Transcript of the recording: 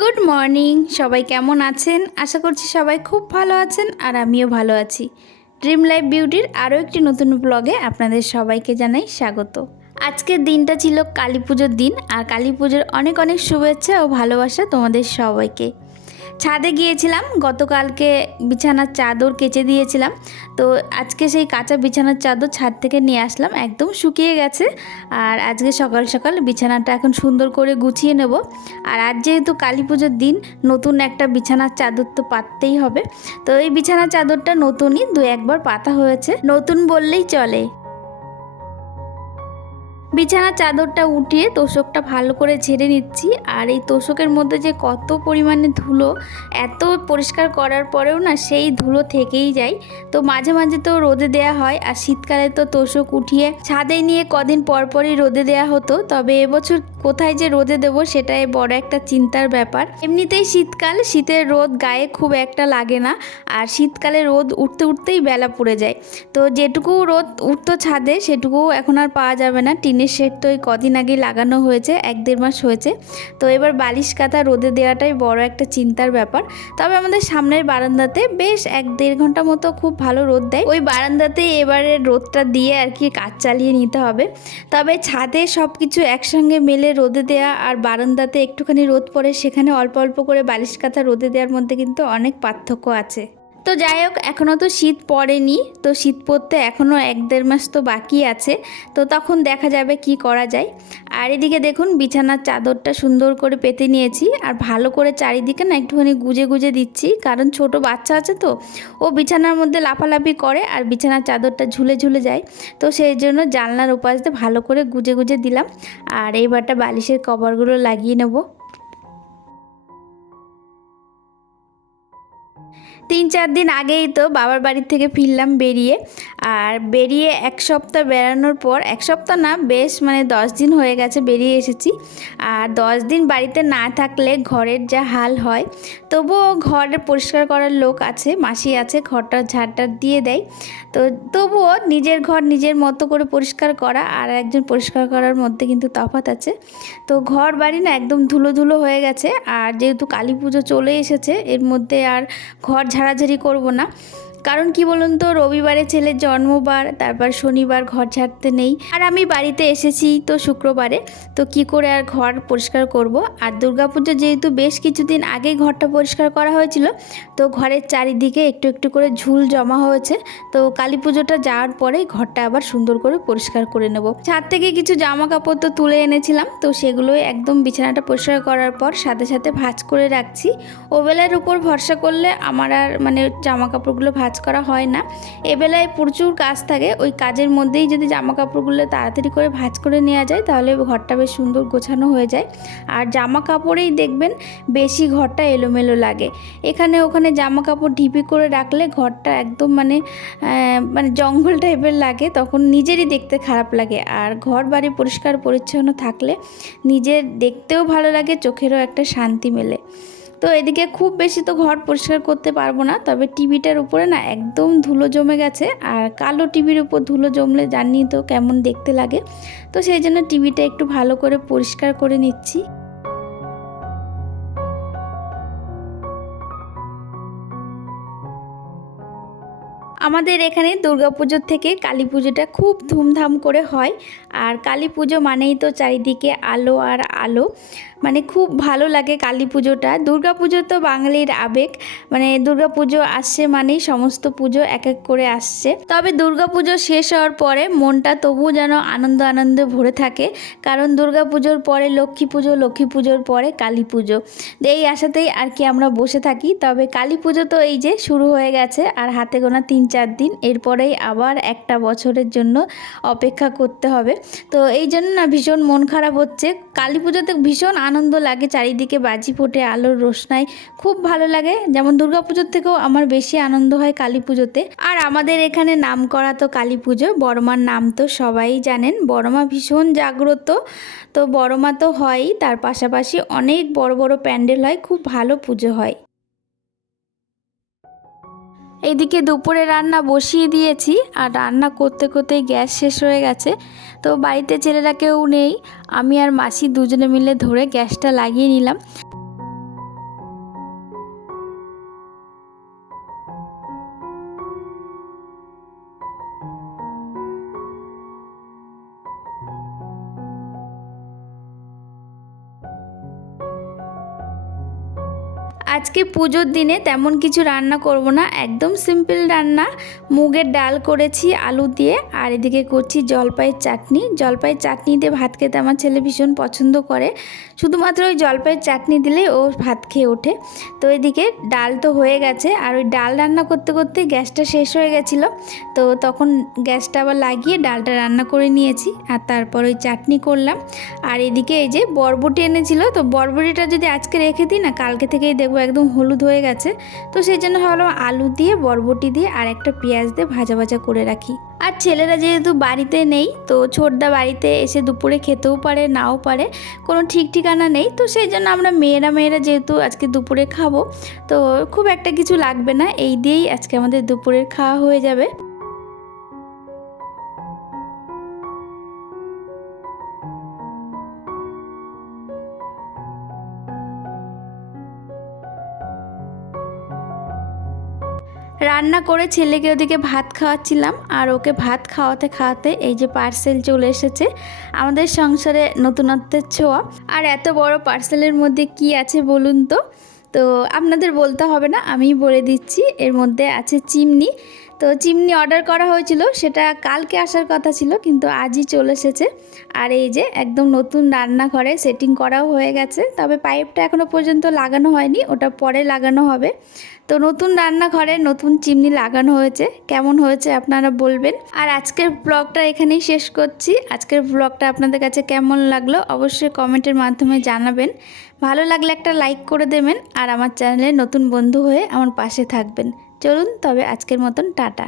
Good morning সবাই কেমন আছেন? আশা করছি সবাই খুব ভালো আছেন আর আমিও ভালো আছি। ড্রিম লাইফ বিউটির আরও একটি নতুন ব্লগে আপনাদের সবাইকে জানাই স্বাগত। আজকের দিনটা ছিল কালী পুজোর দিন, আর কালী পুজোর অনেক অনেক শুভেচ্ছা ও ভালোবাসা তোমাদের সবাইকে। ছাদে গিয়েছিলাম, গতকালকে বিছানার চাদর কেচে দিয়েছিলাম। তো আজকে সেই কাঁচা বিছানার চাদর ছাদ থেকে নিয়ে আসলাম, একদম শুকিয়ে গেছে। আর আজকে সকাল সকাল বিছানাটা এখন সুন্দর করে গুছিয়ে নেব। আর আজ যেহেতু কালী পুজোর দিন, নতুন একটা বিছানার চাদর তো পাততেই হবে। তো এই বিছানার চাদরটা নতুনই, দু একবার পাতা হয়েছে। নতুন বললেই চলে। বিছানার চাদরটা উঠিয়ে তোষকটা ভালো করে ঝেড়ে নিচ্ছি। আর এই তোষকের মধ্যে যে কত পরিমাণে ধুলো, এত পরিষ্কার করার পরেও না সেই ধুলো থেকেই যায়। তো মাঝে মাঝে তো রোদে দেয়া হয়, আর শীতকালে তো তোষক উঠিয়ে ছাদে নিয়ে কদিন পরপরই রোদে দেয়া হতো। তবে এবছর কোথায় যে রোদে দেবো সেটাই বড় একটা চিন্তার ব্যাপার। এমনিতেই শীতকাল, শীতের রোদ গায়ে খুব একটা লাগে না। আর শীতকালে রোদ উঠতে উঠতেই বেলা পড়ে যায়। তো যেটুকু রোদ উঠতো ছাদে, সেটুকু এখন আর পাওয়া যাবে না। টিনের শেড তো এই কদিন আগে লাগানো হয়েছে, এক দেড় মাস হয়েছে। তো এবার বালিশ কাঁথা রোদে দেওয়াটাই বড় একটা চিন্তার ব্যাপার। তবে আমাদের সামনের বারান্দাতে বেশ এক দেড় ঘণ্টা মতো খুব ভালো রোদ দেয়। ওই বারান্দাতে এবারে রোদটা দিয়ে আর কি কাজ চালিয়ে নিতে হবে। তবে ছাদে সব কিছু একসঙ্গে মেলে রোদে দেয়া আর বারান্দাতে একটুখানি রোদ পড়ে, সেখানে অল্প অল্প করে বালিশ কাঁথা রোদে দেওয়ার মধ্যে কিন্তু অনেক পার্থক্য আছে। তো যাই হোক এখনও তো শীত পড়েনি, তো শীত পড়তে এখনও এক দেড় মাস তো বাকি আছে, তো তখন দেখা যাবে কি করা যায়। আর এদিকে দেখুন, বিছানার চাদরটা সুন্দর করে পেতে নিয়েছি। আর ভালো করে চারিদিকে না একটুখানি গুজে গুজে দিচ্ছি। কারণ ছোট বাচ্চা আছে তো, ও বিছানার মধ্যে লাফালাফি করে আর বিছানার চাদরটা ঝুলে ঝুলে যায়। তো সেই জন্য জানলার উপাস দিয়ে ভালো করে গুজে গুজে দিলাম। আর এইবারটা বালিশের কভারগুলো লাগিয়ে নেব। তিন চার দিন আগেই তো বাবার বাড়ি থেকে ফিরলাম বেরিয়ে। আর বেরিয়ে এক সপ্তাহ বেড়ানোর পর, এক সপ্তাহ না, বেশ মানে দশ দিন হয়ে গেছে বেরিয়ে এসেছি। আর দশ দিন বাড়িতে না থাকলে ঘরের যা হাল হয়, তবুও ঘরে পরিষ্কার করার লোক আছে, মাসি আছে ঘরটা ঝাড়টা দিয়ে দেয়। তো তবুও নিজের ঘর নিজের মতো করে পরিষ্কার করা আর একজন পরিষ্কার করার মধ্যে কিন্তু তফাৎ আছে। তো ঘর বাড়ি না একদম ধুলো ধুলো হয়ে গেছে, আর যেহেতু কালী পুজো চলে এসেছে, এর মধ্যে আর ঘর ঝাড়াঝাড়ি করব না। কারণ কি বলুন তো, রবিবারে ছেলের জন্মবার, তারপর শনিবার ঘর ঝাড়তে নেই। আর আমি বাড়িতে এসেছি তো শুক্রবারে, তো কি করে আর ঘর পরিষ্কার করব? আর দুর্গাপুজো যেহেতু বেশ কিছুদিন আগেই ঘরটা পরিষ্কার করা হয়েছিল, তো ঘরের চারিদিকে একটু একটু করে ঝুল জমা হয়েছে, তো কালী পুজোটা যাওয়ার পরে ঘরটা আবার সুন্দর করে পরিষ্কার করে নেব। ছাদ থেকে কিছু জামা কাপড় তো তুলে এনেছিলাম, তো সেগুলোই একদম বিছানাটা পরিষ্কার করার পর সাথে সাথে ভাঁজ করে রাখছি। ওবেলার উপর ভরসা করলে আমার আর মানে জামা কাপড়গুলো ভাঁজ করা হয় না। এবেলায় প্রচুর কাজ থাকে। ওই কাজের মধ্যেই যদি জামা কাপড়গুলো তাড়াতাড়ি করে ভাঁজ করে নেওয়া যায়, তাহলে ঘরটা বেশ সুন্দর গোছানো হয়ে যায়। আর জামা কাপড়েই দেখবেন বেশি ঘরটা এলোমেলো লাগে। এখানে ওখানে জামা কাপড় ঢিপি করে রাখলে ঘরটা একদম মানে মানে জঙ্গল টাইপের লাগে, তখন নিজেরই দেখতে খারাপ লাগে। আর ঘর বাড়ি পরিষ্কার পরিচ্ছন্ন থাকলে নিজের দেখতেও ভালো লাগে, চোখেরও একটা শান্তি মেলে। তো এদিকে খুব বেশি তো ঘর পরিষ্কার করতে পারব না, তবে টিভিটার উপরে না একদম ধুলো জমে গেছে, আর কালো টিভির উপর ধুলো জমলে জানি তো কেমন দেখতে লাগে, তো সেই জন্য টিভিটা একটু ভালো করে পরিষ্কার করে নিচ্ছি। আমাদের এখানে দুর্গাপুজোর থেকে কালী পুজোটা খুব ধুমধাম করে হয় আর কালী পুজো মানেই তো চারিদিকে আলো আর আলো। মানে খুব ভালো লাগে কালী পুজোটা। দুর্গা পুজো তো বাঙালির আবেগ। মানে দুর্গা পুজো আসছে মানেই সমস্ত পুজো এক এক করে আসছে। তবে দুর্গা পুজো শেষ হওয়ার পরে মনটা তবু যেন আনন্দ আনন্দে ভরে থাকে। কারণ দুর্গা পুজোর পরে লক্ষ্মী পুজো, লক্ষ্মী পুজোর পরে কালী পুজো। এই আশাতেই আর কি আমরা বসে থাকি। তবে কালী পুজো তো এই যে শুরু হয়ে গেছে আর হাতে গোনা তিন চার দিন। এরপরেই আবার একটা বছরের জন্য অপেক্ষা করতে হবে। তো এই জন্য না ভীষণ মন খারাপ হচ্ছে। কালী পুজোতে ভীষণ আনন্দ লাগে, চারিদিকে বাজি ফোটে, আলোর রোশনায় খুব ভালো লাগে, যেমন দুর্গা পুজোর থেকেও আমার বেশি আনন্দ হয় কালী পুজোতে। আর আমাদের এখানে নাম করা তো কালী পুজো, বড়মার নাম তো সবাই জানেন। বড়মা ভীষণ জাগ্রত, তো বড়মা তো হয়ই। তার পাশাপাশি অনেক বড় বড় প্যান্ডেল হয়, খুব ভালো পুজো হয়। এইদিকে দুপুরে রান্না বসিয়ে দিয়েছি আর রান্না করতে করতেই গ্যাস শেষ হয়ে গেছে। তো বাড়িতে ছেলেরা কেউ নেই। আমি আর মাসি দুজনে মিলে ধরে গ্যাসটা লাগিয়ে নিলাম। আজকে পুজোর দিনে তেমন কিছু রান্না করব না। একদম সিম্পল রান্না। মুগের ডাল করেছি, আলু দিয়ে, আর এদিকে করছি জলপাইয়ের চাটনি। জলপাইয়ের চাটনি দিয়ে ভাত খেতে আমার ছেলে ভীষণ পছন্দ করে। শুধুমাত্র ওই জলপাইয়ের চাটনি দিলেই ও ভাত খেয়ে ওঠে। তো এদিকে ডাল তো হয়ে গেছে, আর ওই ডাল রান্না করতে করতে গ্যাসটা শেষ হয়ে গেছিল। তো তখন গ্যাসটা আবার লাগিয়ে ডালটা রান্না করে নিয়েছি, আর তারপর ওই চাটনি করলাম। আর এদিকে এই যে বরবটি এনেছিল, তো বরবটিটা যদি আজকে রেখে দিই না, কালকে থেকেই দেখব একদম হলুদ হয়ে গেছে। তো সেই জন্য ভাবলাম আলু দিয়ে, বরবটি দিয়ে আর একটা পেঁয়াজ দিয়ে ভাজা ভাজা করে রাখি। আর ছেলেরা যেহেতু বাড়িতে নেই, তো ছোটদা বাড়িতে এসে দুপুরে খেতেও পারে, নাও পারে। কোনো ঠিক ঠিকানা নেই, তো সেই জন্য আমরা মেয়েরা মেয়েরা যেহেতু আজকে দুপুরে খাব, তো খুব একটা কিছু লাগবে না। এই দিয়েই আজকে আমাদের দুপুরের খাওয়া হয়ে যাবে। রান্না করে ছেলেকে ওদিকে ভাত খাওয়াচ্ছিলাম আর ওকে ভাত খাওয়াতে খাওয়াতে এই যে পার্সেল চলে এসেছে আমাদের সংসারে নতুনত্বের ছোঁয়া। আর এত বড় পার্সেলের মধ্যে কি আছে বলুন তো? তো আপনাদের বলতে হবে না আমি বলে দিচ্ছি। এর মধ্যে আছে চিমনি তো চিমনি অর্ডার করা হয়েছিল, সেটা কালকে আসার কথা ছিল, কিন্তু আজই চলে এসেছে। আর এই যে একদম নতুন রান্নাঘরে সেটিং করাও হয়ে গেছে, তবে পাইপটা এখনও পর্যন্ত লাগানো হয়নি, ওটা পরে লাগানো হবে। তো নতুন রান্নাঘরে নতুন চিমনি লাগানো হয়েছে, কেমন হয়েছে আপনারা বলবেন। আর আজকের ব্লগটা এখানেই শেষ করছি। আজকের ব্লগটা আপনাদের কাছে কেমন লাগল অবশ্যই কমেন্টের মাধ্যমে জানাবেন। ভালো লাগলে একটা লাইক করে দেবেন, আর আমার চ্যানেলে নতুন বন্ধু হয়ে আমার পাশে থাকবেন। চলুন তবে আজকের মতন টাটা।